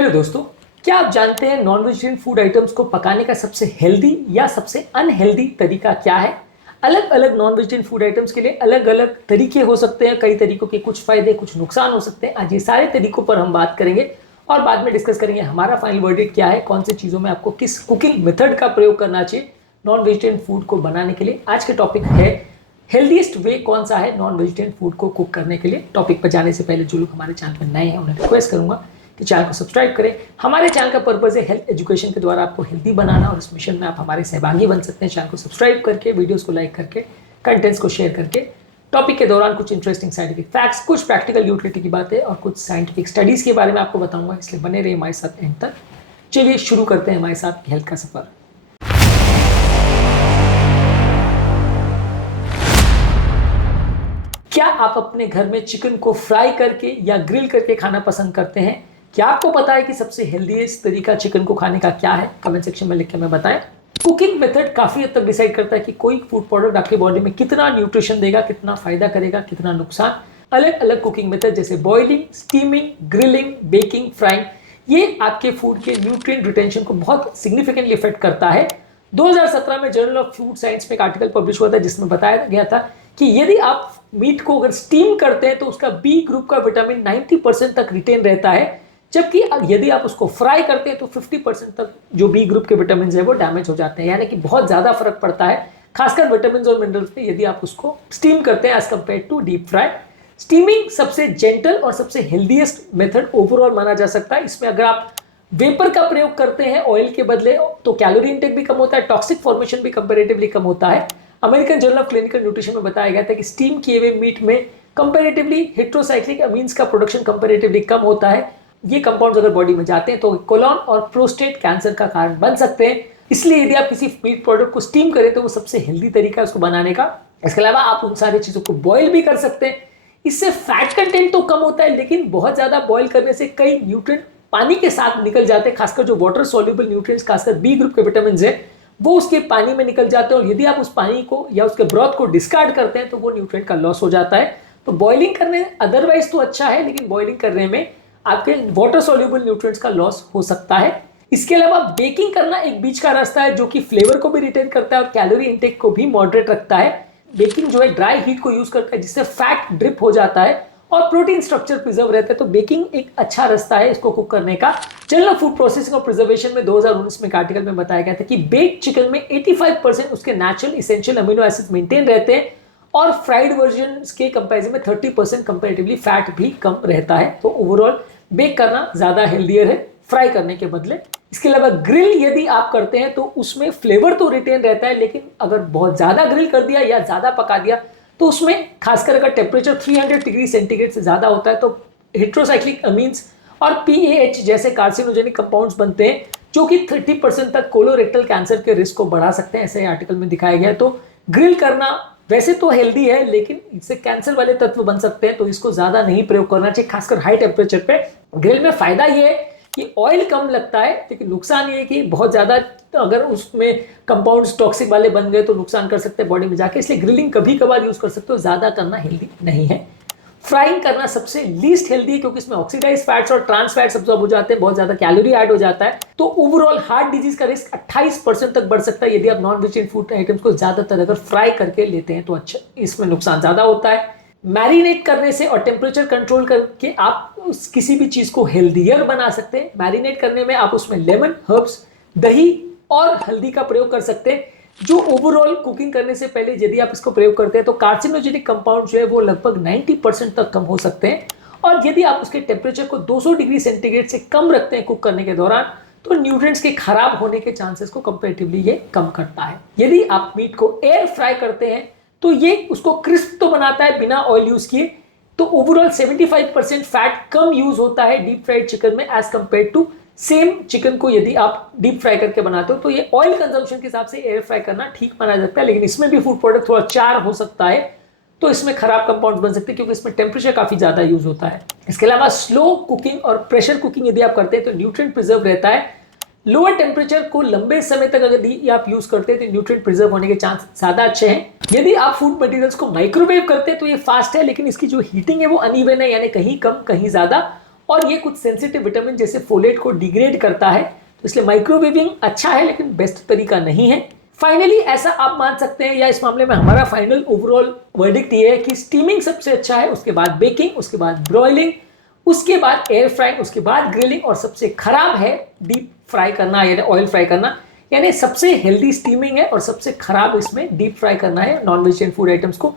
Hello दोस्तों, क्या आप जानते हैं नॉन वेजिटेरियन फूड आइटम्स को पकाने का सबसे हेल्दी या सबसे अनहेल्दी तरीका क्या है। अलग अलग नॉन वेजिटेरियन फूड आइटम्स के लिए अलग अलग तरीके हो सकते हैं, कई तरीकों के कुछ फायदे कुछ नुकसान हो सकते हैं। आज ये सारे तरीकों पर हम बात करेंगे और बाद में डिस्कस करेंगे हमारा फाइनल वर्डिक्ट क्या है, कौन सी चीज़ों में आपको किस कुकिंग मेथड का प्रयोग करना चाहिए नॉन वेजिटेरियन फूड को बनाने के लिए। आज के टॉपिक है हेल्दीएस्ट वे कौन सा है नॉन वेजिटेरियन फूड को कुक करने के लिए। टॉपिक पर जाने से पहले जो लोग हमारे चैनल पर नए हैं उन्हें रिक्वेस्ट करूंगा कि चैनल को सब्सक्राइब करें। हमारे चैनल का पर्पस है हेल्थ एजुकेशन के द्वारा आपको हेल्दी बनाना और इस मिशन में आप हमारे सहभागी बन सकते हैं। चैनल को सब्सक्राइब करके, वीडियोस को लाइक करके, कंटेंट्स को शेयर करके। टॉपिक के दौरान कुछ इंटरेस्टिंग साइंटिफिक फैक्ट्स, कुछ प्रैक्टिकल यूटिलिटी की बातें और कुछ साइंटिफिक स्टडीज के बारे में आपको बताऊंगा, इसलिए बने रहिए हमारे साथ एंड तक। चलिए शुरू करते हैं हमारे साथ हेल्थ का सफर। क्या आप अपने घर में चिकन को फ्राई करके या ग्रिल करके खाना पसंद करते हैं? क्या आपको पता है कि सबसे हेल्दीएस्ट तरीका चिकन को खाने का क्या है? कमेंट सेक्शन में लिख के हमें बताएं। कुकिंग मेथड काफी हद तक डिसाइड करता है कि कोई फूड प्रोडक्ट आपके बॉडी में कितना न्यूट्रिशन देगा, कितना फायदा करेगा, कितना नुकसान। अलग अलग कुकिंग मेथड जैसे boiling, steaming, grilling, baking, frying, ये आपके फूड के न्यूट्रिएंट रिटेंशन को बहुत सिग्निफिकेंटली इफेक्ट करता है। 2017 में जर्नल ऑफ फूड साइंस में एक आर्टिकल पब्लिश हुआ था जिसमें बताया गया था कि यदि आप मीट को अगर स्टीम करते हैं तो उसका बी ग्रुप का विटामिन 90% तक रिटेन रहता है, जबकि यदि आप उसको फ्राई करते हैं तो 50% तक जो बी ग्रुप के विटामिन है वो डैमेज हो जाते हैं। यानी कि बहुत ज्यादा फर्क पड़ता है खासकर विटामिन और मिनरल्स पे यदि आप उसको स्टीम करते हैं as compare to deep fry. Steaming सबसे जेंटल और सबसे हेल्दीएस्ट मेथड ओवरऑल माना जा सकता है। इसमें अगर आप वेपर का प्रयोग करते हैं ऑयल के बदले तो कैलोरी इंटेक भी कम होता है, टॉक्सिक फॉर्मेशन भी कंपैरेटिवली कम होता है। American journal of clinical nutrition में बताया गया था कि स्टीम किए हुए मीट में कंपैरेटिवली हेटेरोसाइक्लिक अमीन्स का प्रोडक्शन कंपैरेटिवली कम होता है। ये कंपाउंड्स अगर बॉडी में जाते हैं तो कोलोन और प्रोस्टेट कैंसर का कारण बन सकते हैं। इसलिए यदि आप किसी मीट प्रोडक्ट को स्टीम करें तो वो सबसे हेल्दी तरीका है उसको बनाने का। इसके अलावा आप उन सारी चीजों को बॉयल भी कर सकते हैं। इससे फैट कंटेंट तो कम होता है, लेकिन बहुत ज्यादा बॉयल करने से कई न्यूट्रिएंट पानी के साथ निकल जाते हैं, खासकर जो वाटर सॉल्युबल न्यूट्रिएंट्स, खासकर बी ग्रुप के विटामिन है वो उसके पानी में निकल जाते हैं। और यदि आप उस पानी को या उसके ब्रॉथ को डिस्कार्ड करते हैं तो वो न्यूट्रिएंट का लॉस हो जाता है। तो बॉइलिंग करने अदरवाइज तो अच्छा है, लेकिन बॉइलिंग करने में आपके वाटर सॉल्युबल न्यूट्रिएंट्स का लॉस हो सकता है। इसके अलावा बेकिंग करना एक बीच का रास्ता है जो कि फ्लेवर को भी रिटेन करता है और कैलोरी इंटेक को भी मॉडरेट रखता है। बेकिंग जो है ड्राई हीट को यूज करता है जिससे फैट ड्रिप हो जाता है और प्रोटीन स्ट्रक्चर प्रिजर्व रहता है। तो बेकिंग एक अच्छा रास्ता है इसको कुक करने का। जर्नल ऑफ फूड प्रोसेसिंग और प्रिजर्वेशन में 2019 में एक आर्टिकल में बताया गया था कि बेक्ड चिकन में 85% उसके natural essential amino acids maintain रहते हैं और फ्राइड वर्जन के कंपैरिजन में 30% कंपैरेटिवली फैट भी कम रहता है। तो ओवरऑल बेक करना ज्यादा हेल्दियर है फ्राई करने के बदले। इसके अलावा ग्रिल यदि आप करते हैं तो उसमें फ्लेवर तो रिटेन रहता है, लेकिन अगर बहुत ज्यादा ग्रिल कर दिया या ज्यादा पका दिया तो उसमें खासकर अगर टेम्परेचर 300 डिग्री सेंटीग्रेड से ज्यादा होता है तो हेटेरोसाइक्लिक अमीन्स और पीएएच जैसे कार्सिनोजेनिक कंपाउंड्स बनते हैं जो कि 30% तक कोलोरेक्टल कैंसर के रिस्क को बढ़ा सकते हैं, ऐसे आर्टिकल में दिखाया गया है। तो ग्रिल करना वैसे तो हेल्दी है, लेकिन इससे कैंसर वाले तत्व बन सकते हैं, तो इसको ज्यादा नहीं प्रयोग करना चाहिए खासकर हाई टेम्परेचर पे। ग्रिल में फायदा ये है कि ऑयल कम लगता है, लेकिन नुकसान ये है कि बहुत ज्यादा अगर उसमें कंपाउंड्स टॉक्सिक वाले बन गए तो नुकसान कर सकते हैं बॉडी में जाके, इसलिए ग्रिलिंग कभी कभार यूज कर सकते हो, ज्यादा करना हेल्दी नहीं है। फ्राइंग करना सबसे लीस्ट हेल्दी है क्योंकि इसमें ऑक्सीडाइज फैट्स और ट्रांस फैट्स अब्सॉर्ब हो जाते हैं, बहुत ज्यादा कैलोरी ऐड हो जाता है। तो ओवरऑल हार्ट डिजीज का रिस्क 28% तक बढ़ सकता है यदि आप नॉन वेजिटेरियन फूड आइटम्स को ज्यादातर अगर फ्राई करके लेते हैं तो अच्छा, इसमें नुकसान ज्यादा होता है। मैरिनेट करने से और टेम्परेचर कंट्रोल करके आप किसी भी चीज को हेल्दियर बना सकते हैं। मैरिनेट करने में आप उसमें लेमन, हर्ब्स, दही और हल्दी का प्रयोग कर सकते हैं, जो ओवरऑल कुकिंग करने से पहले यदि आप इसको प्रयोग करते हैं तो कार्सिनोजेनिक कंपाउंड जो है वो लगभग 90% तक कम हो सकते हैं। और यदि आप उसके टेम्परेचर को 200 डिग्री सेंटीग्रेड से कम रखते हैं कुक करने के दौरान तो न्यूट्रिएंट्स के खराब होने के चांसेस को कंपैरेटिवली ये कम करता है। यदि आप मीट को एयर फ्राई करते हैं तो ये उसको क्रिस्प तो बनाता है बिना ऑयल यूज किए, तो ओवरऑल 75% फैट कम यूज होता है डीप फ्राइड चिकन में as compare to same chicken को यदि आप डीप फ्राई करके बनाते हो। तो ये ऑयल कंजम्पशन के हिसाब से एयर फ्राई करना ठीक माना जाता है, लेकिन इसमें भी फूड प्रोडक्ट थोड़ा चार हो सकता है, तो इसमें खराब कंपाउंड्स बन सकते हैं क्योंकि इसमें टेम्परेचर काफी ज्यादा यूज होता है। इसके अलावा स्लो कुकिंग और प्रेशर कुकिंग यदि आप करते हैं तो न्यूट्रिएंट प्रिजर्व रहता है। लोअर टेम्परेचर को लंबे समय तक अगर आप यूज करते हैं तो न्यूट्रिएंट प्रिजर्व होने के चांस ज्यादा अच्छे हैं। यदि आप फूड मटेरियल्स को माइक्रोवेव करते हैं तो ये फास्ट है, लेकिन इसकी जो हीटिंग है वो अनइवन है, यानी कहीं कम कहीं ज्यादा, और ये कुछ सेंसिटिव विटामिन जैसे फोलेट को डिग्रेड करता है, तो इसलिए माइक्रोवेविंग अच्छा है लेकिन बेस्ट तरीका नहीं है। फाइनली ऐसा आप मान सकते हैं, या इस मामले में हमारा फाइनल ओवरऑल वर्डिक्ट ये है कि स्टीमिंग सबसे अच्छा है, उसके बाद बेकिंग, उसके बाद ब्रॉयलिंग, उसके बाद एयर फ्राइंग, उसके बाद ग्रिलिंग, और सबसे खराब है डीप फ्राई करना यानी ऑयल फ्राई करना। यानी सबसे हेल्दी स्टीमिंग है और सबसे खराब इसमें डीप फ्राई करना है नॉन वेजिटेरियन फूड आइटम्स को।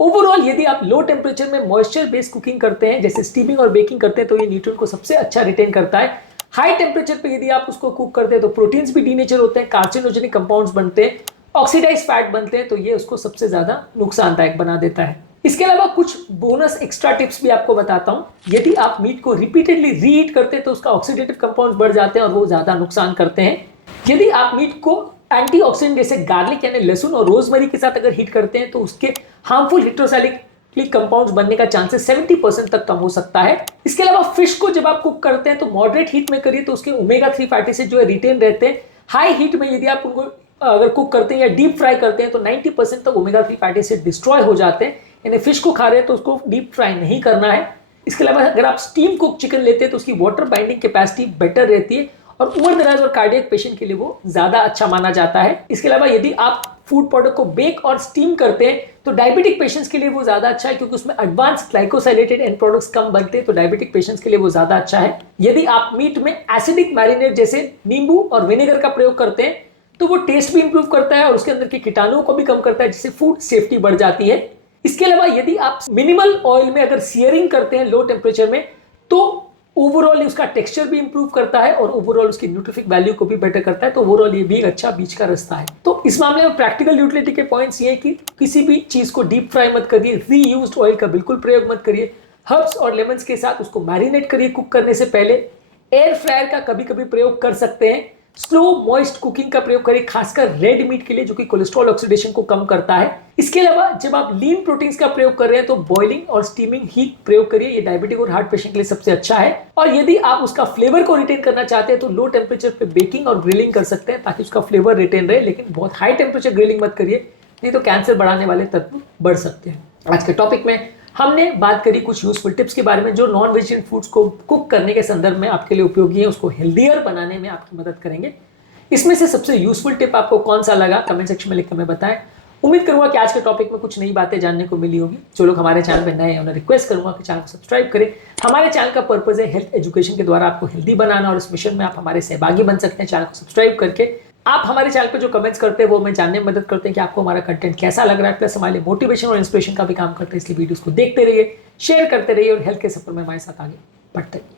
ओवरऑल यदि आप लो टेम्परेचर में मॉइस्चर बेस्ड कुकिंग करते हैं जैसे स्टीमिंग और बेकिंग करते हैं तो ये न्यूट्रिएंट को सबसे अच्छा रिटेन करता है। हाई टेम्परेचर पे यदि आप उसको कुक करते हैं तो प्रोटीन्स भी डीनेचर होते हैं, कार्सिनोजेनिक कंपाउंड्स बनते हैं, ऑक्सीडाइज फैट बनते हैं, तो ये उसको सबसे ज्यादा नुकसानदायक बना देता है। इसके अलावा कुछ बोनस एक्स्ट्रा टिप्स भी आपको बताता हूं। यदि आप मीट को रिपीटेडली रीहीट करते हैं तो उसका ऑक्सीडेटिव कंपाउंड्स बढ़ जाते हैं और वो ज्यादा नुकसान करते हैं। यदि आप मीट को एंटीऑक्सीडेंट जैसे गार्लिक यानी लहसुन और रोजमेरी के साथ अगर हीट करते हैं तो उसके हार्मफुल हिट्रोसैलिक कंपाउंड्स बनने का चांसेस 70% तक कम हो सकता है। इसके अलावा फिश को जब आप कुक करते हैं तो मॉडरेट हीट में करिए तो उसके ओमेगा 3 फैटी एसिड जो है रिटेन रहते हैं। हाई हीट में यदि आप उनको अगर कुक करते हैं या डीप फ्राई करते हैं तो 90% तक ओमेगा 3 फैटी एसिड डिस्ट्रॉय हो जाते हैं। यानी फिश को खा रहे हैं तो उसको डीप फ्राई नहीं करना है। इसके अलावा अगर आप स्टीम कुक चिकन लेते हैं तो उसकी वाटर बाइंडिंग कैपेसिटी बेटर रहती है और उम्र दराज और कार्डियक पेशेंट के लिए वो ज्यादा अच्छा माना जाता है। इसके अलावा यदि आप फूड प्रोडक्ट को बेक और स्टीम करते हैं तो डायबिटिक पेशेंट्स के लिए वो ज्यादा अच्छा है क्योंकि उसमें एडवांस ग्लाइकोसाइलेटेड एंड प्रोडक्ट्स कम बनते हैं, तो डायबिटिक पेशेंट्स के लिए वो ज्यादा अच्छा है। यदि आप मीट में एसिडिक मैरिनेट जैसे नींबू और विनेगर का प्रयोग करते हैं तो वो टेस्ट भी इंप्रूव करता है और उसके अंदर के कीटाणुओं को भी कम करता है, जिससे फूड सेफ्टी बढ़ जाती है। इसके अलावा यदि आप मिनिमल ऑयल में अगर सीयरिंग करते हैं लो टेम्परेचर में तो ओवरऑल उसका टेक्सचर भी इंप्रूव करता है और ओवरऑल उसकी न्यूट्रिफिक वैल्यू को भी बेटर करता है। तो ओवरऑल ये भी एक अच्छा बीच का रास्ता है। तो इस मामले में प्रैक्टिकल यूटिलिटी के पॉइंट्स ये है कि किसी भी चीज को डीप फ्राई मत करिए, रीयूज्ड ऑयल का बिल्कुल प्रयोग मत करिए, हर्ब्स और लेमन्स के साथ उसको मैरिनेट करिए कुक करने से पहले, एयर फ्रायर का कभी कभी प्रयोग कर सकते हैं, स्लो मॉइस्ट कुकिंग का प्रयोग करिए खासकर रेड मीट के लिए जो कि कोलेस्ट्रॉल ऑक्सीडेशन को कम करता है। इसके अलावा जब आप लीन प्रोटीन्स का प्रयोग कर रहे हैं तो बॉइलिंग और स्टीमिंग ही प्रयोग करिए, ये डायबिटिक और हार्ट पेशेंट के लिए सबसे अच्छा है। और यदि आप उसका फ्लेवर को रिटेन करना चाहते हैं तो लो टेम्परेचर पे बेकिंग और ग्रिलिंग कर सकते हैं ताकि उसका फ्लेवर रिटेन रहे, लेकिन बहुत हाई टेम्परेचर ग्रिलिंग मत करिए, नहीं तो कैंसर बढ़ाने वाले तत्व बढ़ सकते हैं। आज के टॉपिक में हमने बात करी कुछ यूजफुल टिप्स के बारे में जो नॉन वेजिटेरियन फूड्स को कुक करने के संदर्भ में आपके लिए उपयोगी है, उसको हेल्दियर बनाने में आपकी मदद करेंगे। इसमें से सबसे यूजफुल टिप आपको कौन सा लगा कमेंट सेक्शन में लिखकर हमें बताएं। उम्मीद करूंगा कि आज के टॉपिक में कुछ नई बातें जानने को मिली होगी। जो लोग हमारे चैनल पर नए हैं उन्हें रिक्वेस्ट करूंगा कि चैनल को सब्सक्राइब करें। हमारे चैनल का पर्पस है हेल्थ एजुकेशन के द्वारा आपको हेल्दी बनाना और इस मिशन में आप हमारे सहभागी बन सकते हैं। चैनल को सब्सक्राइब करके आप हमारे चैनल पर जो कमेंट्स करते हैं वो हमें जानने में मदद करते हैं कि आपको हमारा कंटेंट कैसा लग रहा है, प्लस हमारे मोटिवेशन और इंस्पिरेशन का भी काम करते हैं। इसलिए वीडियोस को देखते रहिए, शेयर करते रहिए और हेल्थ के सफर में हमारे साथ आगे बढ़ते रहिए।